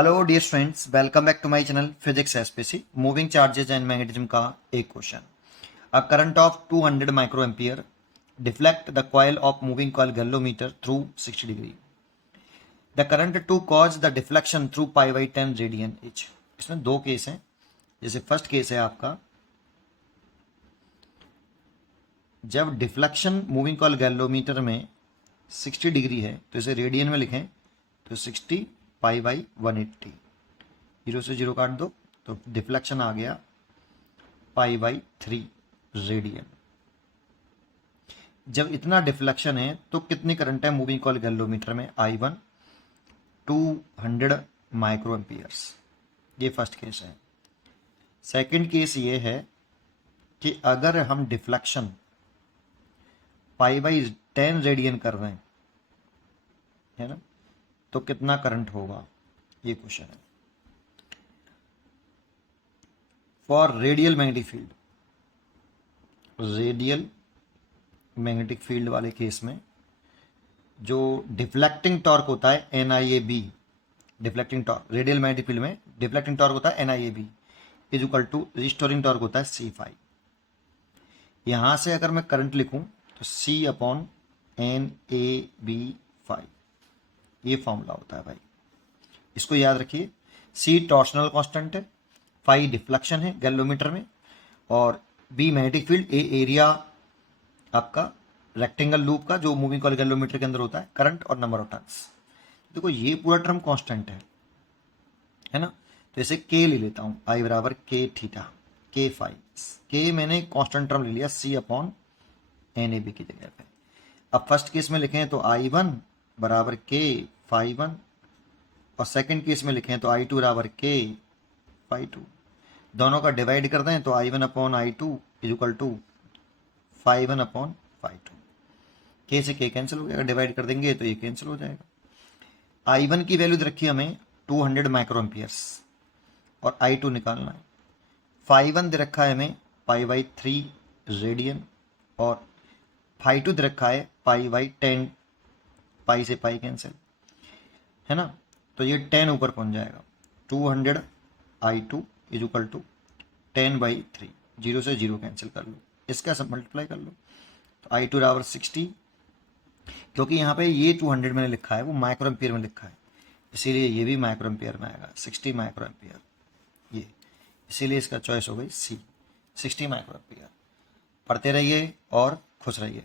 Hello dear students, welcome back to my channel physics SPC. Moving charges and magnetism का एक question. A current of 200 micro ampere deflect the coil of moving coil galvanometer through 60 degree. The current to cause the deflection through pi by 10 radian each. इसमें दो case हैं। जैसे first case है आपका, जब deflection moving coil गैल्वेमीटर में 60 degree है तो इसे रेडियन में लिखें तो 60 पाई बाई 180। 0 से 0 काट दो तो डिफ्लेक्शन आ गया पाई बाई 3 रेडियन। जब इतना डिफ्लेक्शन है तो कितनी करंट है मूविंग कॉइल गैल्वेमीटर में? I1 200 micro amperes. ये फर्स्ट केस है। सेकंड केस ये है कि अगर हम डिफ्लेक्शन पाई बाई 10 रेडियन कर रहे हैं, है ना, तो कितना करंट होगा, ये क्वेश्चन है। For radial magnetic field, radial magnetic field वाले केस में जो डिफ्लेक्टिंग टॉर्क होता है NIAB, deflecting torque radial magnetic field में डिफ्लेक्टिंग टॉर्क होता है NIAB is equal to restoring torque होता है C5। यहां से अगर मैं करंट लिखूं तो C अपॉन NAB5, ये फॉर्मूला होता है भाई, इसको याद रखिए। C टॉर्शनल कांस्टेंट है, फाई डिफ्लेक्शन है गैल्वेमीटर में, और B magnetic field, A area आपका रेक्टेंगल लूप का जो मूविंग कॉइल गैल्वेमीटर के अंदर होता है, करंट और नंबर ऑफ टर्न्स। देखो ये पूरा टर्म कांस्टेंट है ना, तो इसे K ले लेता हूं, I बराबर K theta K phi. K मैंने कांस्टेंट टर्म ले लिया C अपॉन NAB की जगह पे। अब फर्स्ट केस में लिखें तो I1 बराबर K फाई 1, और सेकंड केस में लिखें तो I2 बराबर K फाई 2। दोनों का डिवाइड कर दें तो I1 upon I2 is equal to phi 1 upon phi 2। K से K कैंसिल हो जाएगा, डिवाइड कर देंगे तो ये कैंसिल हो जाएगा। I1 की वैल्यू रखी हमें 200 माइक्रो एम्पियर्स और I2 निकालना है। फाई 1 दे रखा है हमें पाई बाई 3 रेडियन, और फाई 2 दे रखा है पाई बाई 10, पाई से पाई कैंसिल, है ना, तो ये 10 ऊपर पहुंच जाएगा। 200 I2 is equal to 10 by 3, 0 से 0 कैंसिल कर लो, इसका सब मल्टीप्लाई कर लो तो I2 बराबर 60। क्योंकि यहाँ पे ये 200 मैंने लिखा है वो माइक्रो एम्पियर में लिखा है, इसीलिए ये भी माइक्रो एम्पियर में आएगा, 60 माइक्रो एम्पियर ये, इसीलिए इसका चॉइस हो गई C, 60 माइक्रो एम्पियर। पढ़ते रहिए और खुश रहिए।